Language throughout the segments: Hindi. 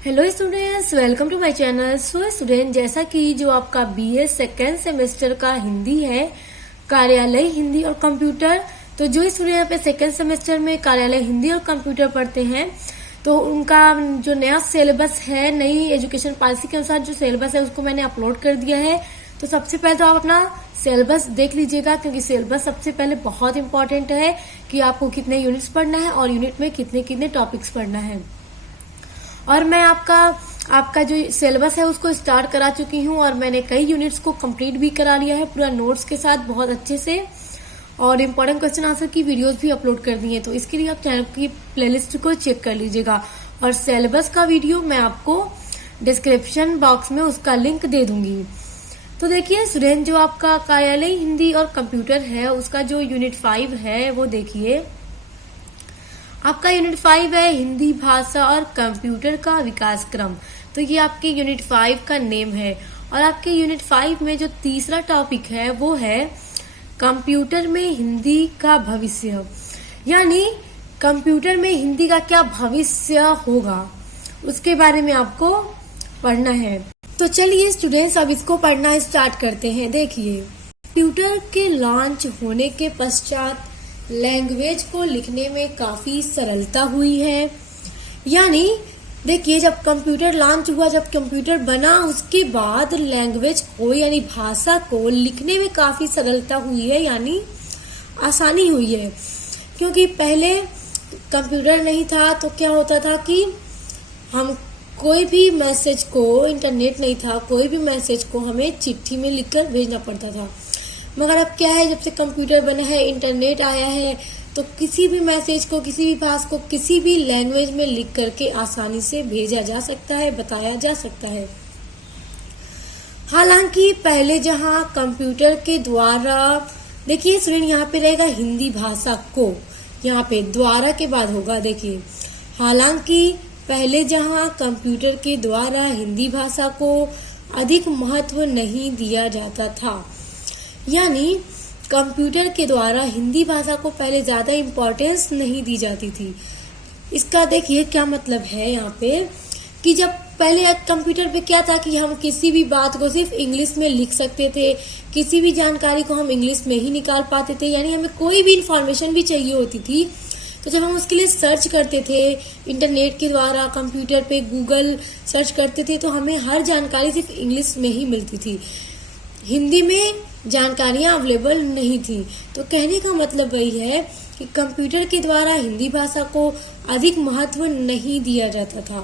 Hello students, welcome to my channel. So student, जैसा कि जो आपका बीए सेकेंड सेमेस्टर का हिंदी है, कार्यालय हिंदी और कंप्यूटर, तो जो स्टूडेंट यहाँ पे सेकेंड सेमेस्टर में कार्यालय हिंदी और कंप्यूटर पढ़ते हैं, तो उनका जो नया सिलेबस है, नई एजुकेशन पॉलिसी के अनुसार जो सिलेबस है उसको मैंने अपलोड कर दिया है। तो सबसे पहले तो आप अपना सिलेबस देख लीजिएगा, क्योंकि सिलेबस सबसे पहले बहुत इंपॉर्टेंट है कि आपको कितने यूनिट्स पढ़ना है और यूनिट में कितने कितने टॉपिक्स पढ़ना है। और मैं आपका जो सिलेबस है उसको स्टार्ट करा चुकी हूँ और मैंने कई यूनिट्स को कंप्लीट भी करा लिया है पूरा नोट्स के साथ बहुत अच्छे से, और इम्पोर्टेंट क्वेश्चन आंसर की वीडियोस भी अपलोड कर दी है। तो इसके लिए आप चैनल की प्लेलिस्ट को चेक कर लीजिएगा, और सिलेबस का वीडियो मैं आपको डिस्क्रिप्शन बॉक्स में उसका लिंक दे दूंगी। तो देखिए स्टूडेंट, जो आपका कार्यालय हिंदी और कंप्यूटर है उसका जो यूनिट 5 है वो देखिए। आपका यूनिट 5 है हिंदी भाषा और कंप्यूटर का विकास क्रम। तो ये आपके यूनिट 5 का नेम है, और आपके यूनिट 5 में जो तीसरा टॉपिक है वो है कंप्यूटर में हिंदी का भविष्य, यानी कंप्यूटर में हिंदी का क्या भविष्य होगा उसके बारे में आपको पढ़ना है। तो चलिए स्टूडेंट्स, अब इसको पढ़ना स्टार्ट करते हैं। देखिए, कंप्यूटर के लॉन्च होने के पश्चात लैंग्वेज को लिखने में काफी सरलता हुई है। यानी देखिए, जब कंप्यूटर लॉन्च हुआ, जब कंप्यूटर बना, उसके बाद लैंग्वेज को यानी भाषा को लिखने में काफी सरलता हुई है, यानी आसानी हुई है। क्योंकि पहले कंप्यूटर नहीं था तो क्या होता था कि हम कोई भी मैसेज को, इंटरनेट नहीं था, कोई भी मैसेज को हमें चिट्ठी में लिखकर भेजना पड़ता था। मगर अब क्या है, जब से कंप्यूटर बना है, इंटरनेट आया है, तो किसी भी मैसेज को, किसी भी बात को किसी भी लैंग्वेज में लिख करके आसानी से भेजा जा सकता है, बताया जा सकता है। हालांकि पहले जहां कंप्यूटर के द्वारा, देखिए स्टूडेंट, यहाँ पे रहेगा हिंदी भाषा को, यहाँ पे द्वारा के बाद होगा। देखिए, हालांकि पहले जहां कंप्यूटर के द्वारा हिंदी भाषा को अधिक महत्व नहीं दिया जाता था, यानी कंप्यूटर के द्वारा हिंदी भाषा को पहले ज्यादा इम्पोर्टेंस नहीं दी जाती थी। इसका देखिए क्या मतलब है यहाँ पे, कि जब पहले कंप्यूटर पे क्या था कि हम किसी भी बात को सिर्फ इंग्लिश में लिख सकते थे, किसी भी जानकारी को हम इंग्लिश में ही निकाल पाते थे। यानी हमें कोई भी इंफॉर्मेशन भी चाहिए होती थी तो जब हम उसके लिए सर्च करते थे इंटरनेट के द्वारा, कंप्यूटर पे गूगल सर्च करते थे, तो हमें हर जानकारी सिर्फ इंग्लिश में ही मिलती थी, हिंदी में जानकारियां अवेलेबल नहीं थी। तो कहने का मतलब वही है कि कंप्यूटर के द्वारा हिंदी भाषा को अधिक महत्व नहीं दिया जाता था।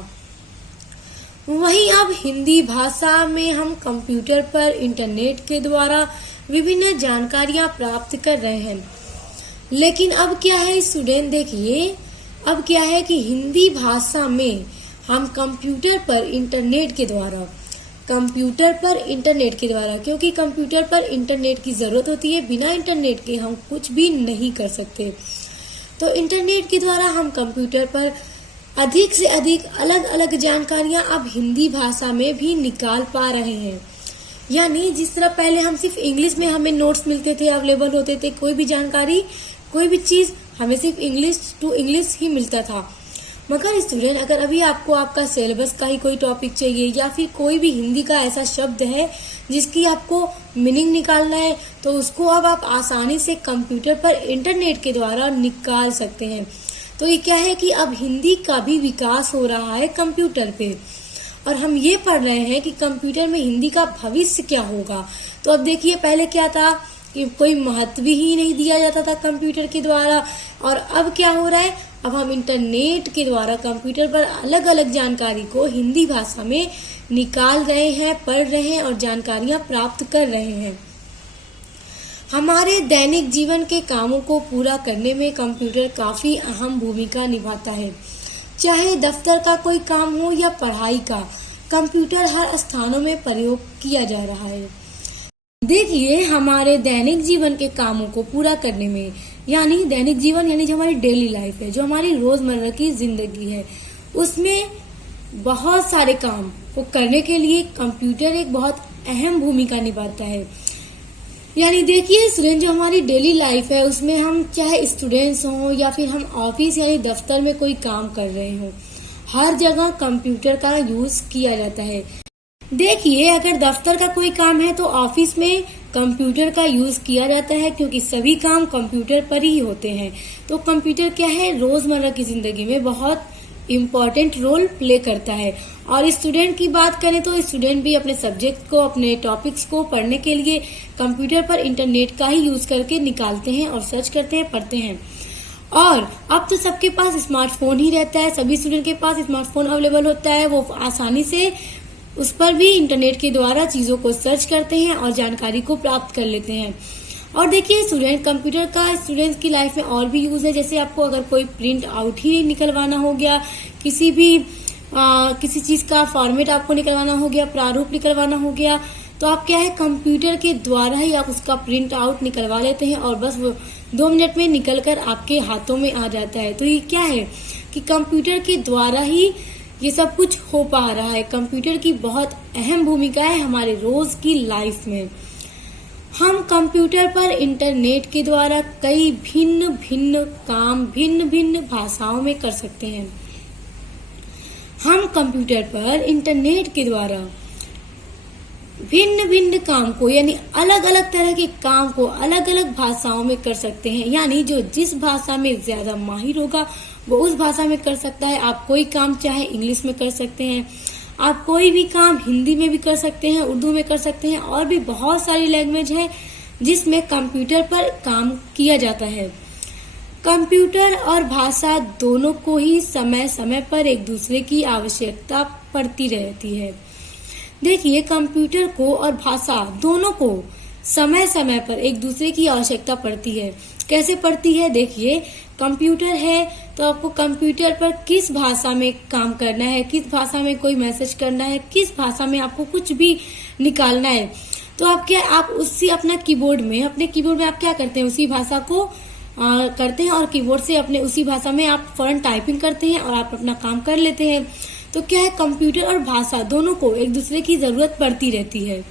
वहीं अब हिंदी भाषा में हम कंप्यूटर पर इंटरनेट के द्वारा विभिन्न जानकारियां प्राप्त कर रहे हैं। लेकिन अब क्या है स्टूडेंट, देखिए अब क्या है कि हिंदी भाषा में हम कंप्यूटर पर इंटरनेट के द्वारा, क्योंकि कंप्यूटर पर इंटरनेट की जरूरत होती है, बिना इंटरनेट के हम कुछ भी नहीं कर सकते। तो इंटरनेट के द्वारा हम कंप्यूटर पर अधिक से अधिक अलग अलग जानकारियां अब हिंदी भाषा में भी निकाल पा रहे हैं। यानी जिस तरह पहले हम सिर्फ इंग्लिश में हमें नोट्स मिलते थे, अवेलेबल होते थे, कोई भी जानकारी, कोई भी चीज हमें सिर्फ इंग्लिश टू इंग्लिश ही मिलता था। मगर स्टूडेंट, अगर अभी आपको आपका सिलेबस का ही कोई टॉपिक चाहिए, या फिर कोई भी हिंदी का ऐसा शब्द है जिसकी आपको मीनिंग निकालना है, तो उसको अब आप आसानी से कंप्यूटर पर इंटरनेट के द्वारा निकाल सकते हैं। तो ये क्या है कि अब हिंदी का भी विकास हो रहा है कंप्यूटर पे, और हम ये पढ़ रहे हैं कि कंप्यूटर में हिंदी का भविष्य क्या होगा। तो अब देखिए, पहले क्या था कि कोई महत्व ही नहीं दिया जाता था कंप्यूटर के द्वारा, और अब क्या हो रहा है, अब हम इंटरनेट के द्वारा कंप्यूटर पर अलग अलग जानकारी को हिंदी भाषा में निकाल रहे हैं, पढ़ रहे हैं और जानकारियां प्राप्त कर रहे हैं। हमारे दैनिक जीवन के कामों को पूरा करने में कंप्यूटर काफी अहम भूमिका निभाता है। चाहे दफ्तर का कोई काम हो या पढ़ाई का, कंप्यूटर हर स्थानों में प्रयोग किया जा रहा है। देखिए, हमारे दैनिक जीवन के कामों को पूरा करने में, यानी दैनिक जीवन यानी जो हमारी डेली लाइफ है, जो हमारी रोजमर्रा की जिंदगी है, उसमें बहुत सारे काम को करने के लिए कंप्यूटर एक बहुत अहम भूमिका निभाता है। यानी देखिए स्टूडेंट, जो हमारी डेली लाइफ है उसमें हम चाहे स्टूडेंट्स हों या फिर हम ऑफिस यानी दफ्तर में कोई काम कर रहे हों, हर जगह कंप्यूटर का यूज किया जाता है। देखिए, अगर दफ्तर का कोई काम है तो ऑफिस में कंप्यूटर का यूज किया जाता है, क्योंकि सभी काम कंप्यूटर पर ही होते हैं। तो कंप्यूटर क्या है, रोजमर्रा की जिंदगी में बहुत इम्पोर्टेंट रोल प्ले करता है। और स्टूडेंट की बात करें तो स्टूडेंट भी अपने सब्जेक्ट को, अपने टॉपिक्स को पढ़ने के लिए कंप्यूटर पर इंटरनेट का ही यूज करके निकालते हैं और सर्च करते हैं, पढ़ते हैं। और अब तो सबके पास स्मार्टफोन ही रहता है, सभी स्टूडेंट के पास स्मार्टफोन अवेलेबल होता है। वो आसानी से उस पर भी इंटरनेट के द्वारा चीजों को सर्च करते हैं और जानकारी को प्राप्त कर लेते हैं। और देखिए, स्टूडेंट कंप्यूटर का स्टूडेंट्स की लाइफ में और भी यूज है। जैसे आपको अगर कोई प्रिंट आउट ही निकलवाना हो गया, किसी चीज का फॉर्मेट आपको निकलवाना हो गया, प्रारूप निकलवाना हो गया, तो आप क्या है, कंप्यूटर के द्वारा ही आप उसका प्रिंट आउट निकलवा लेते हैं और बस वो 2 मिनट में निकलकर आपके हाथों में आ जाता है। तो ये क्या है कि कंप्यूटर के द्वारा ही ये सब कुछ हो पा रहा है। कंप्यूटर की बहुत अहम भूमिका है हमारे रोज की लाइफ में। हम कंप्यूटर पर इंटरनेट के द्वारा कई भिन्न भिन्न काम भिन्न भिन्न भाषाओं में कर सकते हैं। हम कंप्यूटर पर इंटरनेट के द्वारा भिन्न भिन्न काम को, यानी अलग अलग तरह के काम को अलग अलग भाषाओं में कर सकते हैं। यानी जो जिस भाषा में ज्यादा माहिर होगा वो उस भाषा में कर सकता है। आप कोई काम चाहे इंग्लिश में कर सकते हैं, आप कोई भी काम हिंदी में भी कर सकते हैं, उर्दू में कर सकते हैं, और भी बहुत सारी लैंग्वेज है जिसमें कंप्यूटर पर काम किया जाता है। कंप्यूटर और भाषा दोनों को ही समय समय पर एक दूसरे की आवश्यकता पड़ती रहती है। देखिए, कंप्यूटर को और भाषा दोनों को समय समय पर एक दूसरे की आवश्यकता पड़ती है। कैसे पड़ती है? देखिए, कंप्यूटर है तो आपको कंप्यूटर पर किस भाषा में काम करना है, किस भाषा में कोई मैसेज करना है, किस भाषा में आपको कुछ भी निकालना है, तो आप अपने कीबोर्ड में आप क्या करते हैं, उसी भाषा को करते हैं और कीबोर्ड से अपने उसी भाषा में आप फौरन टाइपिंग करते हैं और आप अपना काम कर लेते हैं। तो क्या है, कंप्यूटर और भाषा दोनों को एक दूसरे की जरूरत पड़ती रहती है।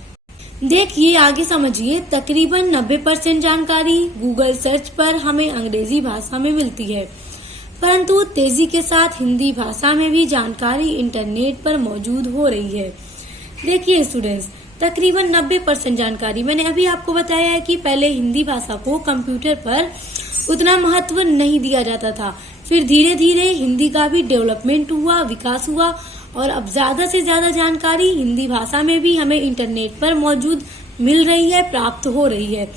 देखिए, आगे समझिए, तकरीबन 90% जानकारी गूगल सर्च पर हमें अंग्रेजी भाषा में मिलती है, परंतु तेजी के साथ हिंदी भाषा में भी जानकारी इंटरनेट पर मौजूद हो रही है। देखिए स्टूडेंट्स, तकरीबन 90% जानकारी, मैंने अभी आपको बताया है कि पहले हिंदी भाषा को कंप्यूटर पर उतना महत्व नहीं दिया जाता था, फिर धीरे धीरे हिंदी का भी डेवलपमेंट हुआ, विकास हुआ, और अब ज्यादा से ज्यादा जानकारी हिंदी भाषा में भी हमें इंटरनेट पर मौजूद मिल रही है, प्राप्त हो रही है।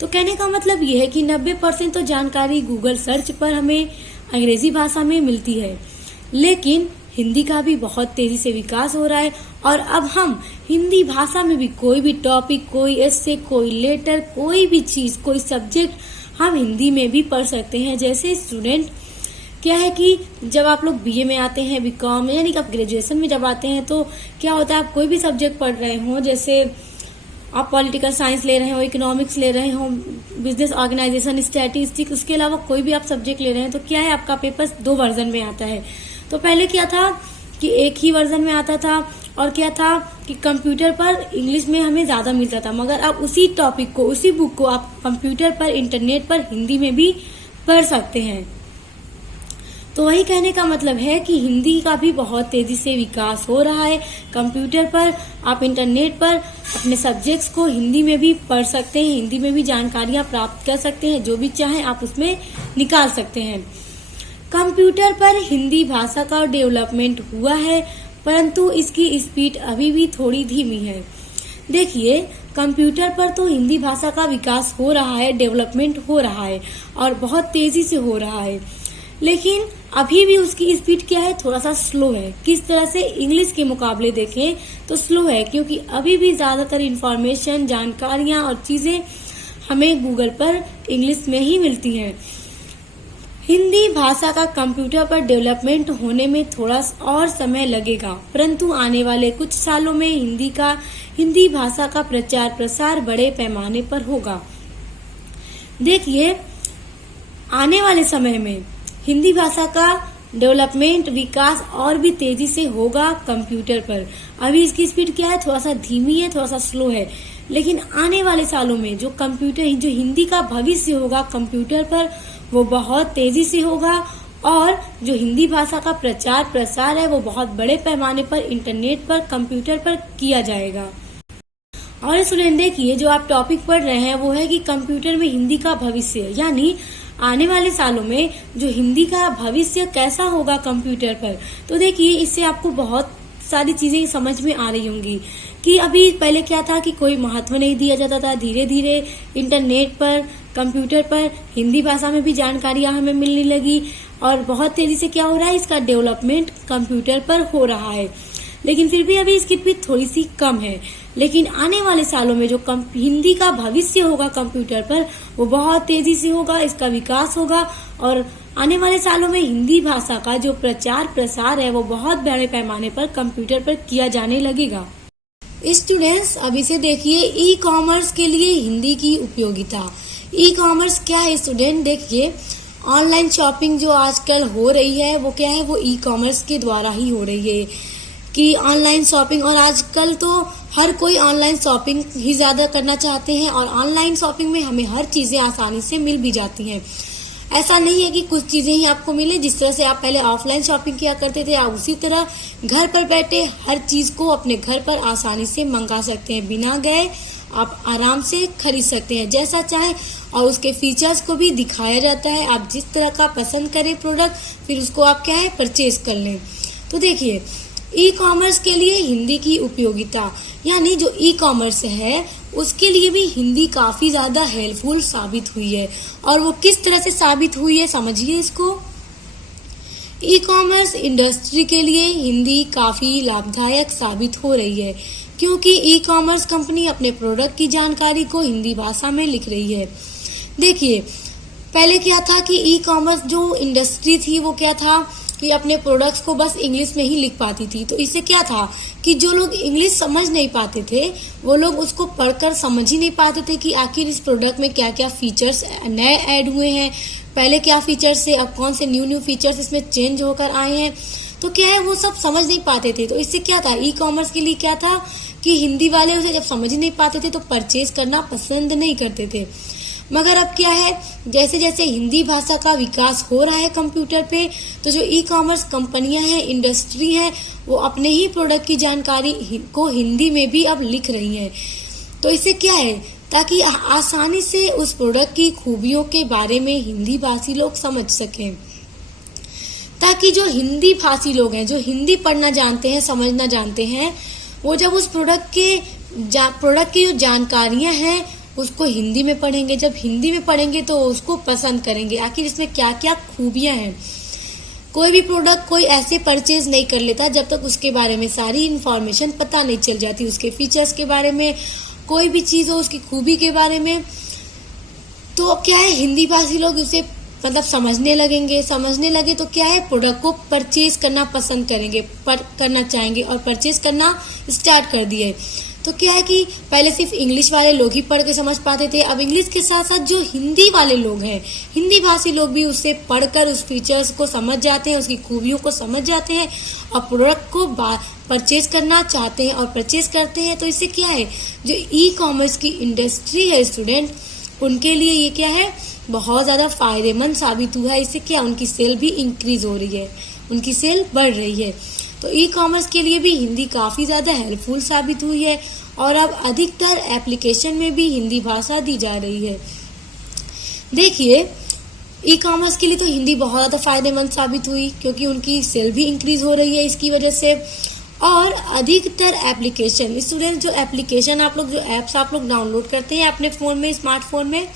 तो कहने का मतलब ये है कि 90% तो जानकारी गूगल सर्च पर हमें अंग्रेजी भाषा में मिलती है, लेकिन हिंदी का भी बहुत तेजी से विकास हो रहा है और अब हम हिंदी भाषा में भी कोई भी टॉपिक, कोई एस्से, कोई लेटर, कोई भी चीज, कोई सब्जेक्ट हम हिंदी में भी पढ़ सकते हैं। जैसे स्टूडेंट क्या है कि जब आप लोग बीए में आते हैं, बीकॉम यानी कि आप ग्रेजुएशन में जब आते हैं, तो क्या होता है, आप कोई भी सब्जेक्ट पढ़ रहे हो, जैसे आप पॉलिटिकल साइंस ले रहे हो, इकोनॉमिक्स ले रहे हो, बिजनेस ऑर्गेनाइजेशन, स्टैटिस्टिक्स, उसके अलावा कोई भी आप सब्जेक्ट ले रहे हैं, तो क्या है, आपका पेपर 2 वर्जन में आता है। तो पहले क्या था कि एक ही वर्जन में आता था, और क्या था कि कंप्यूटर पर इंग्लिश में हमें ज्यादा मिलता था, मगर अब उसी टॉपिक को, उसी बुक को आप कंप्यूटर पर, इंटरनेट पर हिंदी में भी पढ़ सकते हैं। तो वही कहने का मतलब है कि हिंदी का भी बहुत तेजी से विकास हो रहा है। कंप्यूटर पर आप इंटरनेट पर अपने सब्जेक्ट्स को हिंदी में भी पढ़ सकते हैं, हिंदी में भी जानकारियां प्राप्त कर सकते हैं, जो भी चाहें आप उसमें निकाल सकते हैं। कंप्यूटर पर हिंदी भाषा का डेवलपमेंट हुआ है, परंतु इसकी स्पीड अभी भी थोड़ी धीमी है। देखिए, कंप्यूटर पर तो हिंदी भाषा का विकास हो रहा है, डेवलपमेंट हो रहा है और बहुत तेजी से हो रहा है, लेकिन अभी भी उसकी स्पीड क्या है, थोड़ा सा स्लो है। किस तरह से? इंग्लिश के मुकाबले देखें तो स्लो है, क्योंकि अभी भी ज्यादातर इंफॉर्मेशन, जानकारियां और चीजें हमें गूगल पर इंग्लिश में ही मिलती हैं। हिंदी भाषा का कंप्यूटर पर डेवलपमेंट होने में थोड़ा और समय लगेगा, परंतु आने वाले कुछ सालों में हिंदी भाषा का प्रचार प्रसार बड़े पैमाने पर होगा। देखिए, आने वाले समय में हिंदी भाषा का डेवलपमेंट, विकास और भी तेजी से होगा कंप्यूटर पर। अभी इसकी स्पीड क्या है, थोड़ा सा धीमी है, थोड़ा सा स्लो है, लेकिन आने वाले सालों में जो हिंदी का भविष्य होगा कंप्यूटर पर, वो बहुत तेजी से होगा और जो हिंदी भाषा का प्रचार प्रसार है वो बहुत बड़े पैमाने पर इंटरनेट पर, कंप्यूटर पर किया जाएगा। और स्टूडेंट देखिए, जो आप टॉपिक पढ़ रहे हैं वो है कि कंप्यूटर में हिंदी का भविष्य, यानी आने वाले सालों में जो हिंदी का भविष्य कैसा होगा कंप्यूटर पर। तो देखिए, इससे आपको बहुत सारी चीजें समझ में आ रही होंगी कि अभी पहले क्या था कि कोई महत्व नहीं दिया जाता था। धीरे धीरे इंटरनेट पर, कंप्यूटर पर हिंदी भाषा में भी जानकारियां हमें मिलने लगी और बहुत तेजी से क्या हो रहा है, इसका डेवलपमेंट कंप्यूटर पर हो रहा है। लेकिन फिर भी अभी इसकी स्पीड थोड़ी सी कम है। लेकिन आने वाले सालों में जो हिंदी का भविष्य होगा कंप्यूटर पर, वो बहुत तेजी से होगा, इसका विकास होगा और आने वाले सालों में हिंदी भाषा का जो प्रचार प्रसार है वो बहुत बड़े पैमाने पर कंप्यूटर पर किया जाने लगेगा। स्टूडेंट्स, अभी से देखिए ई कॉमर्स के लिए हिंदी की उपयोगिता। ई कॉमर्स क्या है स्टूडेंट? देखिए, ऑनलाइन शॉपिंग जो आजकल हो रही है वो क्या है, वो ई कॉमर्स के द्वारा ही हो रही है कि ऑनलाइन शॉपिंग। और आजकल तो हर कोई ऑनलाइन शॉपिंग ही ज्यादा करना चाहते हैं और ऑनलाइन शॉपिंग में हमें हर चीजें आसानी से मिल भी जाती हैं। ऐसा नहीं है कि कुछ चीजें ही आपको मिले। जिस तरह से आप पहले ऑफलाइन शॉपिंग किया करते थे, आप उसी तरह घर पर बैठे हर चीज को अपने घर पर आसानी से मंगा सकते हैं। बिना गए आप आराम से खरीद सकते हैं जैसा चाहे, और उसके फीचर्स को भी दिखाया जाता है। आप जिस तरह का पसंद करें प्रोडक्ट, फिर उसको आप क्या है, परचेज कर लें। तो देखिए, ई कॉमर्स के लिए हिंदी की उपयोगिता, यानी जो ई कॉमर्स है उसके लिए भी हिंदी काफी ज्यादा हेल्पफुल साबित हुई है। और वो किस तरह से साबित हुई है, समझिए इसको। ई कॉमर्स इंडस्ट्री के लिए हिंदी काफी लाभदायक साबित हो रही है, क्योंकि ई कॉमर्स कंपनी अपने प्रोडक्ट की जानकारी को हिंदी भाषा में लिख रही है। देखिए, पहले क्या था कि ई कॉमर्स जो इंडस्ट्री थी वो क्या था कि अपने प्रोडक्ट्स को बस इंग्लिश में ही लिख पाती थी। तो इससे क्या था कि जो लोग इंग्लिश समझ नहीं पाते थे वो लोग उसको पढ़कर समझ ही नहीं पाते थे कि आखिर इस प्रोडक्ट में क्या क्या फीचर्स नए ऐड हुए हैं, पहले क्या फीचर्स थे, अब कौन से न्यू फीचर्स इसमें चेंज होकर आए हैं। तो क्या है, वो सब समझ नहीं पाते थे। तो इससे क्या था, ई कॉमर्स के लिए क्या था कि हिंदी वाले उसे जब समझ नहीं पाते थे तो परचेज करना पसंद नहीं करते थे। मगर अब क्या है, जैसे जैसे हिंदी भाषा का विकास हो रहा है कंप्यूटर पे, तो जो ई कॉमर्स कंपनियां हैं, इंडस्ट्री हैं, वो अपने ही प्रोडक्ट की जानकारी को हिंदी में भी अब लिख रही हैं। तो इससे क्या है, ताकि आसानी से उस प्रोडक्ट की खूबियों के बारे में हिंदी भाषी लोग समझ सकें, ताकि जो हिंदी भाषी लोग हैं, जो हिंदी पढ़ना जानते हैं, समझना जानते हैं, वो जब उस प्रोडक्ट की जो जानकारियां हैं उसको हिंदी में पढ़ेंगे। जब हिंदी में पढ़ेंगे तो उसको पसंद करेंगे, आखिर इसमें क्या क्या खूबियां हैं। कोई भी प्रोडक्ट कोई ऐसे परचेज नहीं कर लेता जब तक उसके बारे में सारी इन्फॉर्मेशन पता नहीं चल जाती, उसके फीचर्स के बारे में, कोई भी चीज हो उसकी खूबी के बारे में। तो क्या है, हिंदी भाषी लोग उसे मतलब समझने लगे तो क्या है, प्रोडक्ट को परचेज करना पसंद करेंगे, करना चाहेंगे और परचेज करना स्टार्ट कर दिए। तो क्या है कि पहले सिर्फ इंग्लिश वाले लोग ही पढ़ के समझ पाते थे, अब इंग्लिश के साथ साथ जो हिंदी वाले लोग हैं, हिंदी भाषी लोग भी उससे पढ़कर उस फीचर्स को समझ जाते हैं, उसकी खूबियों को समझ जाते हैं और प्रोडक्ट को परचेज करना चाहते हैं और परचेज करते हैं। तो इससे क्या है, जो ई कॉमर्स की इंडस्ट्री है स्टूडेंट, उनके लिए ये क्या है, बहुत ज़्यादा फायदेमंद साबित हुआ है। इससे क्या, उनकी सेल भी इंक्रीज हो रही है, उनकी सेल बढ़ रही है। तो ई कॉमर्स के लिए भी हिंदी काफ़ी ज़्यादा हेल्पफुल साबित हुई है और अब अधिकतर एप्लीकेशन में भी हिंदी भाषा दी जा रही है। देखिए, ई कॉमर्स के लिए तो हिंदी बहुत ज़्यादा फायदेमंद साबित हुई, क्योंकि उनकी सेल भी इंक्रीज हो रही है इसकी वजह से। और अधिकतर एप्लीकेशन, स्टूडेंट, जो एप्लीकेशन आप लोग, जो ऐप्स आप लोग डाउनलोड करते हैं अपने फ़ोन में, स्मार्टफोन में,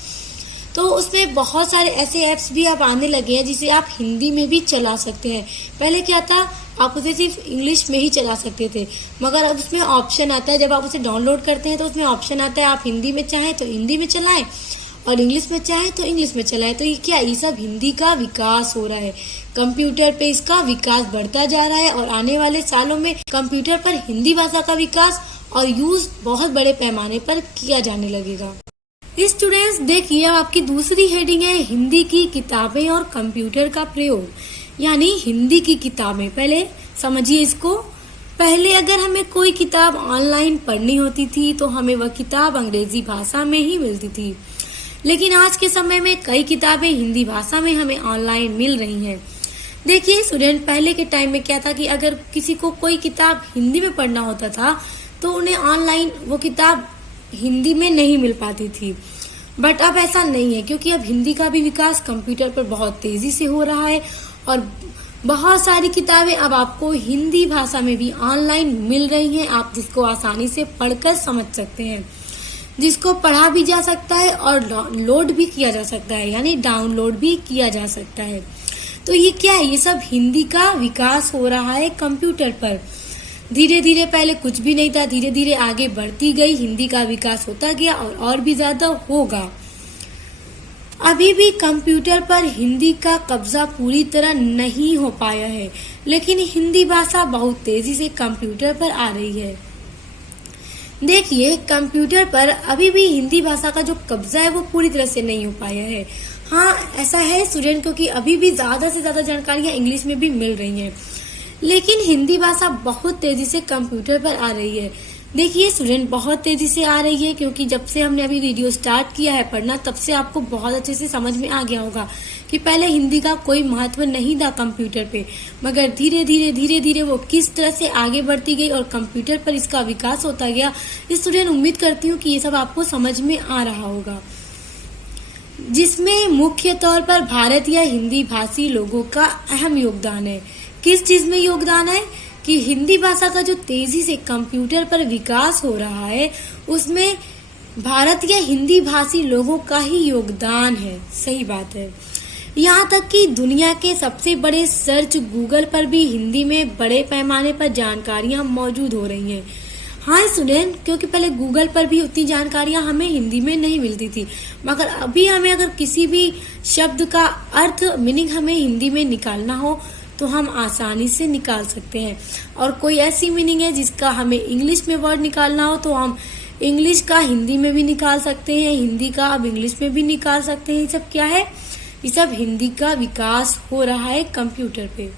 तो उसमें बहुत सारे ऐसे ऐप्स भी अब आने लगे हैं जिसे आप हिंदी में भी चला सकते हैं। पहले क्या था, आप उसे सिर्फ इंग्लिश में ही चला सकते थे, मगर अब उसमें ऑप्शन आता है, जब आप उसे डाउनलोड करते हैं तो उसमें ऑप्शन आता है, आप हिंदी में चाहें तो हिंदी में चलाएं और इंग्लिश में चाहें तो इंग्लिश में चलाएं। तो ये क्या, ये सब हिंदी का विकास हो रहा है, कंप्यूटर पे इसका विकास बढ़ता जा रहा है और आने वाले सालों में कंप्यूटर पर हिंदी भाषा का विकास और यूज बहुत बड़े पैमाने पर किया जाने लगेगा। स्टूडेंट्स, देखिए, अब आपकी दूसरी हेडिंग है हिंदी की किताबें और कंप्यूटर का प्रयोग, यानी हिंदी की किताबें। पहले समझिए इसको। पहले अगर हमें कोई किताब ऑनलाइन पढ़नी होती थी तो हमें वह किताब अंग्रेजी भाषा में ही मिलती थी, लेकिन आज के समय में कई किताबें हिंदी भाषा में हमें ऑनलाइन मिल रही हैं। देखिए स्टूडेंट, पहले के टाइम में क्या था कि अगर किसी को कोई किताब हिंदी में पढ़ना होता था तो उन्हें ऑनलाइन वो किताब हिंदी में नहीं मिल पाती थी। बट अब ऐसा नहीं है, क्योंकि अब हिंदी का भी विकास कंप्यूटर पर बहुत तेजी से हो रहा है और बहुत सारी किताबें अब आपको हिंदी भाषा में भी ऑनलाइन मिल रही हैं, आप जिसको आसानी से पढ़कर समझ सकते हैं, जिसको पढ़ा भी जा सकता है और लोड भी किया जा सकता है, यानी डाउनलोड भी किया जा सकता है। तो ये क्या है, ये सब हिंदी का विकास हो रहा है कंप्यूटर पर। धीरे धीरे, पहले कुछ भी नहीं था, धीरे धीरे आगे बढ़ती गई, हिंदी का विकास होता गया और भी ज्यादा होगा। अभी भी कंप्यूटर पर हिंदी का कब्जा पूरी तरह नहीं हो पाया है, लेकिन हिंदी भाषा बहुत तेजी से कंप्यूटर पर आ रही है। देखिए, कंप्यूटर पर अभी भी हिंदी भाषा का जो कब्जा है वो पूरी तरह से नहीं हो पाया है। हाँ, ऐसा है स्टूडेंट, क्योंकि अभी भी ज्यादा से ज्यादा जानकारियां इंग्लिश में भी मिल रही हैं, लेकिन हिंदी भाषा बहुत तेजी से कंप्यूटर पर आ रही है। देखिए स्टूडेंट, बहुत तेजी से आ रही है, क्योंकि जब से हमने अभी वीडियो स्टार्ट किया है पढ़ना, तब से आपको बहुत अच्छे से समझ में आ गया होगा कि पहले हिंदी का कोई महत्व नहीं था कंप्यूटर पे, मगर धीरे धीरे वो किस तरह से आगे बढ़ती गई और कंप्यूटर पर इसका विकास होता गया। स्टूडेंट, उम्मीद करती हूँ कि ये सब आपको समझ में आ रहा होगा, जिसमें मुख्य तौर पर भारत या हिंदी भाषी लोगों का अहम योगदान है। किस चीज में योगदान है कि हिंदी भाषा का जो तेजी से कंप्यूटर पर विकास हो रहा है, उसमें भारत या हिंदी भाषी लोगों का ही योगदान है। सही बात है। यहाँ तक कि दुनिया के सबसे बड़े सर्च गूगल पर भी हिंदी में बड़े पैमाने पर जानकारियां मौजूद हो रही हैं। हाँ स्टूडेंट, क्योंकि पहले गूगल पर भी उतनी जानकारियां हमें हिंदी में नहीं मिलती थी, मगर अभी हमें अगर किसी भी शब्द का अर्थ, मीनिंग हमें हिंदी में निकालना हो तो हम आसानी से निकाल सकते हैं। और कोई ऐसी मीनिंग है जिसका हमें इंग्लिश में वर्ड निकालना हो तो हम इंग्लिश का हिंदी में भी निकाल सकते हैं, हिंदी का अब इंग्लिश में भी निकाल सकते हैं। ये सब क्या है? ये सब हिंदी का विकास हो रहा है कंप्यूटर पे,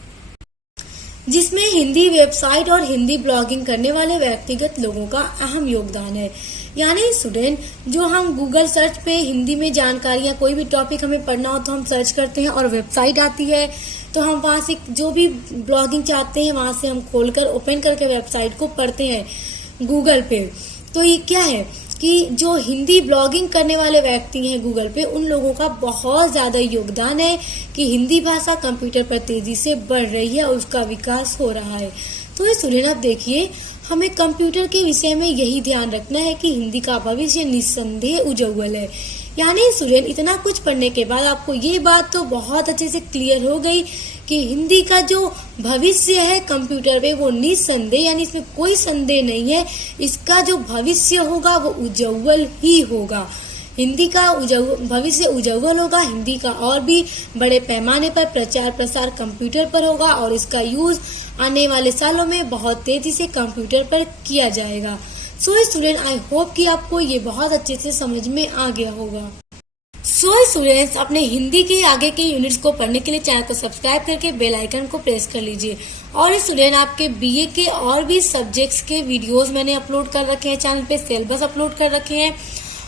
जिसमें हिंदी वेबसाइट और हिंदी ब्लॉगिंग करने वाले व्यक्तिगत लोगों का अहम योगदान है। यानी स्टूडेंट, जो हम गूगल सर्च पे हिंदी में जानकारियां, कोई भी टॉपिक हमें पढ़ना हो तो हम सर्च करते हैं और वेबसाइट आती है, तो हम वहां से जो भी ब्लॉगिंग चाहते हैं वहां से हम खोलकर ओपन करके वेबसाइट को पढ़ते हैं गूगल पे। तो ये क्या है कि जो हिंदी ब्लॉगिंग करने वाले व्यक्ति हैं गूगल पे, उन लोगों का बहुत ज्यादा योगदान है कि हिंदी भाषा कंप्यूटर पर तेजी से बढ़ रही है और उसका विकास हो रहा है। तो स्टूडेंट, आप देखिए, हमें कंप्यूटर के विषय में यही ध्यान रखना है कि हिंदी का भविष्य निस्संदेह उज्जवल है। यानी स्टूडेंट, इतना कुछ पढ़ने के बाद आपको ये बात तो बहुत अच्छे से क्लियर हो गई कि हिंदी का जो भविष्य है कंप्यूटर पे वो निस्संदेह, यानी इसमें कोई संदेह नहीं है, इसका जो भविष्य होगा वो उज्जवल ही होगा। हिंदी का भविष्य उज्जवल होगा। हिंदी का और भी बड़े पैमाने पर प्रचार प्रसार कंप्यूटर पर होगा और इसका यूज आने वाले सालों में बहुत तेजी से कंप्यूटर पर किया जाएगा। सो स्टूडेंट, आई होप कि आपको ये बहुत अच्छे से समझ में आ गया होगा। सो स्टूडेंट्स, अपने हिंदी के आगे के यूनिट्स को पढ़ने के लिए चैनल को सब्सक्राइब करके बेल आइकन को प्रेस कर लीजिए। और स्टूडेंट, आपके बीए के और भी सब्जेक्ट्स के वीडियोस मैंने अपलोड कर रखे हैं चैनल पे, सिलेबस अपलोड कर रखे हैं,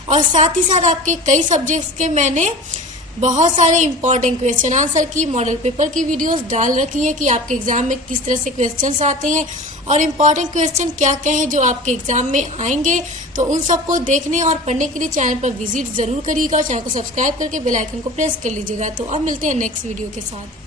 और साथ ही साथ आपके कई सब्जेक्ट्स के मैंने बहुत सारे इंपॉर्टेंट क्वेश्चन आंसर की, मॉडल पेपर की वीडियोस डाल रखी हैं कि आपके एग्जाम में किस तरह से क्वेश्चंस आते हैं और इम्पॉर्टेंट क्वेश्चन क्या क्या हैं जो आपके एग्जाम में आएंगे। तो उन सबको देखने और पढ़ने के लिए चैनल पर विजिट जरूर करिएगा और चैनल को सब्सक्राइब करके बेल आइकन को प्रेस कर लीजिएगा। तो अब मिलते हैं नेक्स्ट वीडियो के साथ।